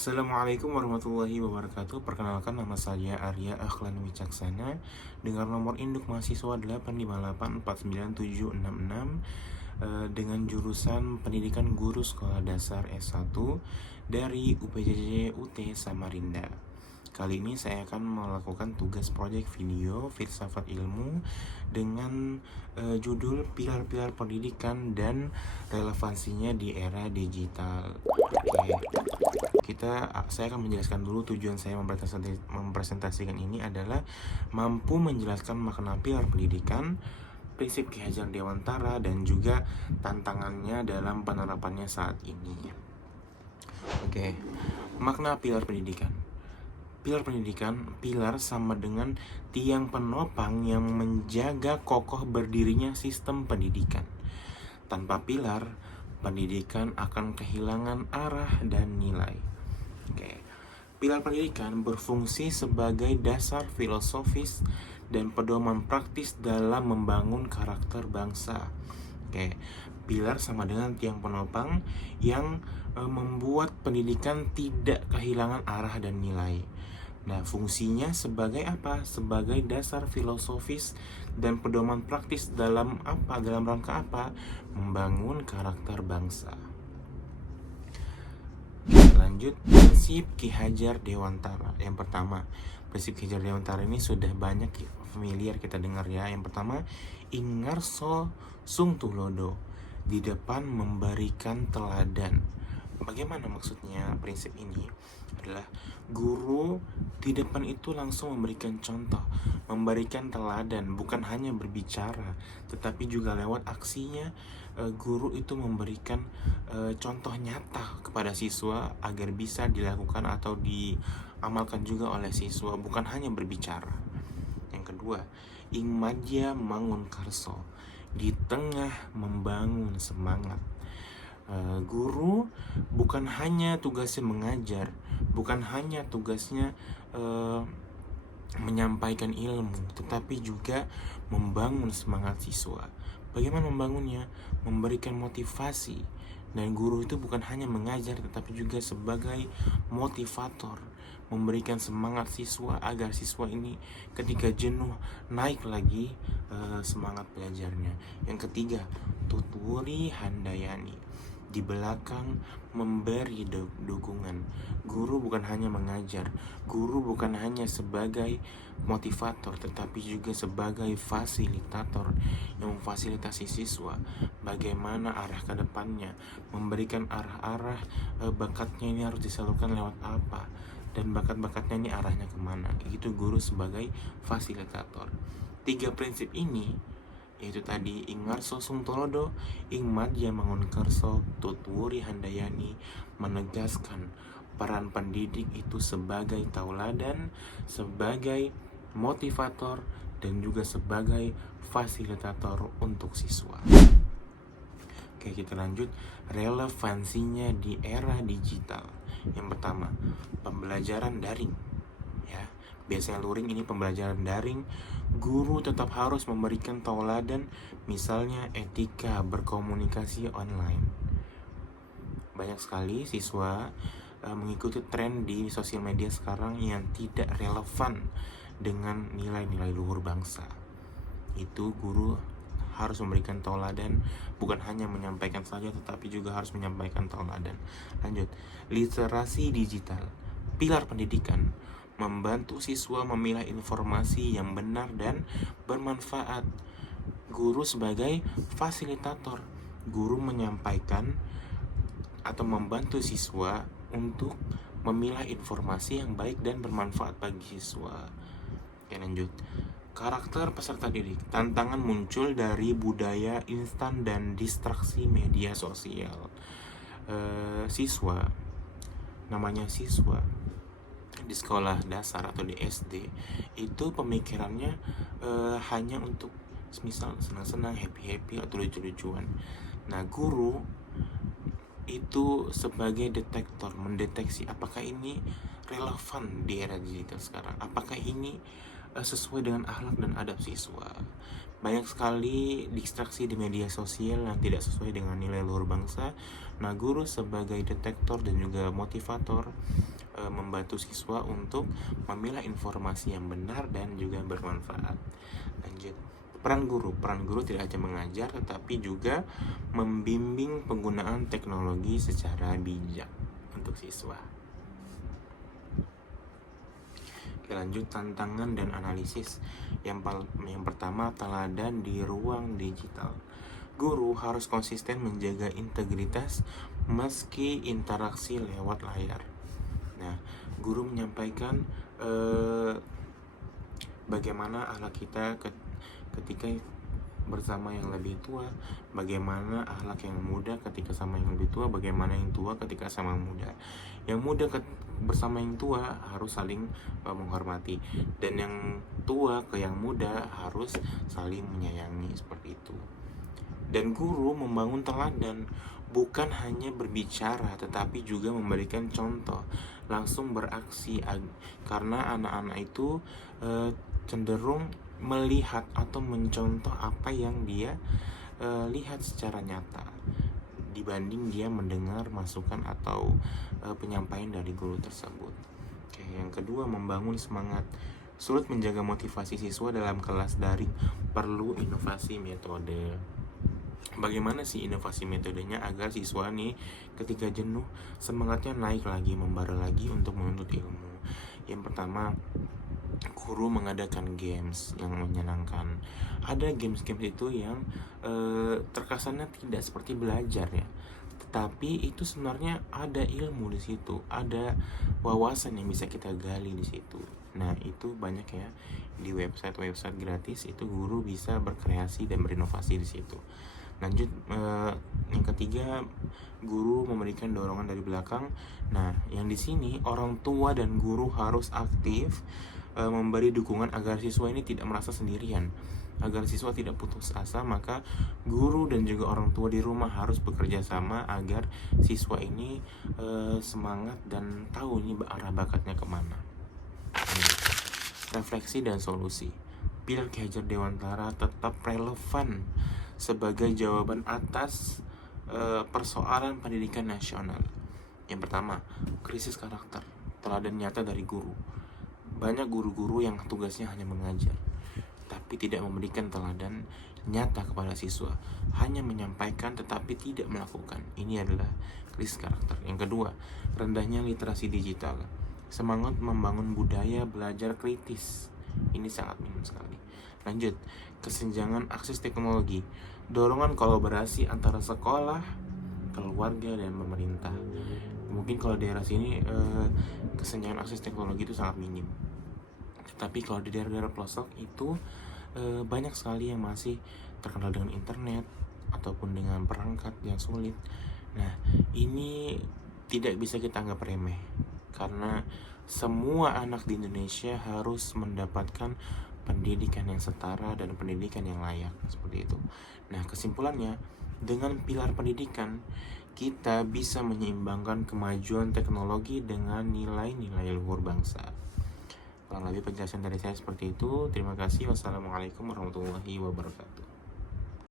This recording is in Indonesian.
Assalamualaikum warahmatullahi wabarakatuh. Perkenalkan, nama saya Arya Akhlan Wicaksana dengan nomor induk mahasiswa 858497666 dengan jurusan Pendidikan Guru Sekolah Dasar S1 dari UPJJ UT Samarinda. Kali ini saya akan melakukan tugas proyek video filsafat ilmu dengan judul Pilar-pilar pendidikan dan relevansinya di era digital. Oke. Saya akan menjelaskan dulu. Tujuan saya mempresentasikan ini adalah mampu menjelaskan makna pilar pendidikan, prinsip Ki Hajar Dewantara, dan juga tantangannya dalam penerapannya saat ini. Oke, makna pilar pendidikan. Pilar sama dengan tiang penopang yang menjaga kokoh berdirinya sistem pendidikan. Tanpa pilar, pendidikan akan kehilangan arah dan nilai. Oke. Pilar pendidikan berfungsi sebagai dasar filosofis dan pedoman praktis dalam membangun karakter bangsa. Oke. Pilar sama dengan tiang penopang yang membuat pendidikan tidak kehilangan arah dan nilai. Nah, fungsinya sebagai apa? Sebagai dasar filosofis dan pedoman praktis dalam apa? Dalam rangka apa? Membangun karakter bangsa. Lanjut, prinsip Ki Hajar Dewantara. Yang pertama, prinsip Ki Hajar Dewantara ini sudah banyak familiar kita dengar ya. Yang pertama, Ingarso Sung Tulodo, di depan memberikan teladan. Bagaimana maksudnya prinsip ini? Adalah guru di depan itu langsung memberikan contoh, memberikan teladan, bukan hanya berbicara, tetapi juga lewat aksinya. Guru itu memberikan contoh nyata kepada siswa agar bisa dilakukan atau diamalkan juga oleh siswa, bukan hanya berbicara. Yang kedua, Ing Madya Mangun Karso, di tengah membangun semangat. Guru bukan hanya tugasnya mengajar, bukan hanya tugasnya menyampaikan ilmu, tetapi juga membangun semangat siswa. Bagaimana membangunnya? Memberikan motivasi. Dan guru itu bukan hanya mengajar, tetapi juga sebagai motivator, memberikan semangat siswa agar siswa ini ketika jenuh naik lagi semangat belajarnya. Yang ketiga, Tutwuri Handayani, di belakang memberi dukungan. Guru bukan hanya mengajar, guru bukan hanya sebagai motivator, tetapi juga sebagai fasilitator yang memfasilitasi siswa bagaimana arah ke depannya, memberikan arah-arah bakatnya ini harus disalurkan lewat apa, dan bakat-bakatnya ini arahnya kemana. Itu guru sebagai fasilitator. 3 prinsip ini, yaitu tadi Ingarso Sung Tulodo, Ing Madya Mangun Karso, Tutwuri Handayani, menegaskan peran pendidik itu sebagai tauladan, sebagai motivator, dan juga sebagai fasilitator untuk siswa. Oke, kita lanjut. Relevansinya di era digital. Yang pertama, pembelajaran daring. Ya, biasanya luring, ini pembelajaran daring. Guru tetap harus memberikan tauladan, misalnya etika berkomunikasi online. Banyak sekali siswa mengikuti tren di sosial media sekarang yang tidak relevan dengan nilai-nilai luhur bangsa. Itu guru harus memberikan tauladan, bukan hanya menyampaikan saja, tetapi juga harus menyampaikan tauladan. Lanjut, literasi digital. Pilar pendidikan membantu siswa memilah informasi yang benar dan bermanfaat. Guru sebagai fasilitator, guru menyampaikan atau membantu siswa untuk memilah informasi yang baik dan bermanfaat bagi siswa. Oke, lanjut. Karakter peserta didik. Tantangan muncul dari budaya instan dan distraksi media sosial. Siswa di sekolah dasar atau di SD itu pemikirannya hanya untuk misal senang-senang, happy-happy atau lucu-lucuan. Nah, guru itu sebagai detektor, mendeteksi apakah ini relevan di era digital sekarang, apakah ini sesuai dengan akhlak dan adab siswa. Banyak sekali distraksi di media sosial yang tidak sesuai dengan nilai luhur bangsa. Nah, guru sebagai detektor dan juga motivator membantu siswa untuk memilah informasi yang benar dan juga bermanfaat. Lanjut. Peran guru tidak hanya mengajar tetapi juga membimbing penggunaan teknologi secara bijak untuk siswa. Oke, lanjut tantangan dan analisis. Yang pertama, teladan di ruang digital. Guru harus konsisten menjaga integritas meski interaksi lewat layar. Nah, guru menyampaikan bagaimana akhlak kita ketika bersama yang lebih tua, bagaimana akhlak yang muda ketika sama yang lebih tua, bagaimana yang tua ketika sama yang muda. Yang muda bersama yang tua harus saling menghormati, dan yang tua ke yang muda harus saling menyayangi, seperti itu. Dan guru membangun teladan, bukan hanya berbicara tetapi juga memberikan contoh, langsung beraksi, karena anak-anak itu cenderung melihat atau mencontoh apa yang dia lihat secara nyata dibanding dia mendengar masukan atau penyampaian dari guru tersebut. Oke, yang kedua, membangun semangat. Sulit menjaga motivasi siswa dalam kelas daring, perlu inovasi metode. Bagaimana sih inovasi metodenya agar siswa nih ketika jenuh semangatnya naik lagi, membara lagi untuk menuntut ilmu? Yang pertama, guru mengadakan games yang menyenangkan. Ada games-games itu yang terkesannya tidak seperti belajar ya, tetapi itu sebenarnya ada ilmu di situ, ada wawasan yang bisa kita gali di situ. Nah, itu banyak ya di website gratis, itu guru bisa berkreasi dan berinovasi di situ. Lanjut, yang ketiga, guru memberikan dorongan dari belakang. Nah, yang di sini orang tua dan guru harus aktif memberi dukungan agar siswa ini tidak merasa sendirian. Agar siswa tidak putus asa, maka guru dan juga orang tua di rumah harus bekerja sama agar siswa ini semangat dan tahu ini arah bakatnya kemana. Refleksi dan solusi. Pilar Ki Hajar Dewantara tetap relevan sebagai jawaban atas persoalan pendidikan nasional. Yang pertama, krisis karakter, teladan nyata dari guru. Banyak guru-guru yang tugasnya hanya mengajar, tapi tidak memberikan teladan nyata kepada siswa, hanya menyampaikan tetapi tidak melakukan. Ini adalah krisis karakter. Yang kedua, rendahnya literasi digital. Semangat membangun budaya belajar kritis, ini sangat minim sekali. Lanjut, kesenjangan akses teknologi. Dorongan kolaborasi antara sekolah, keluarga, dan pemerintah. Mungkin kalau daerah sini kesenjangan akses teknologi itu sangat minim. Tapi kalau di daerah-daerah pelosok itu banyak sekali yang masih terkenal dengan internet ataupun dengan perangkat yang sulit. Nah, ini tidak bisa kita anggap remeh, karena semua anak di Indonesia harus mendapatkan pendidikan yang setara dan pendidikan yang layak, seperti itu. Nah, kesimpulannya, dengan pilar pendidikan kita bisa menyeimbangkan kemajuan teknologi dengan nilai-nilai luhur bangsa. Kurang lebih penjelasan dari saya seperti itu. Terima kasih. Wassalamualaikum warahmatullahi wabarakatuh.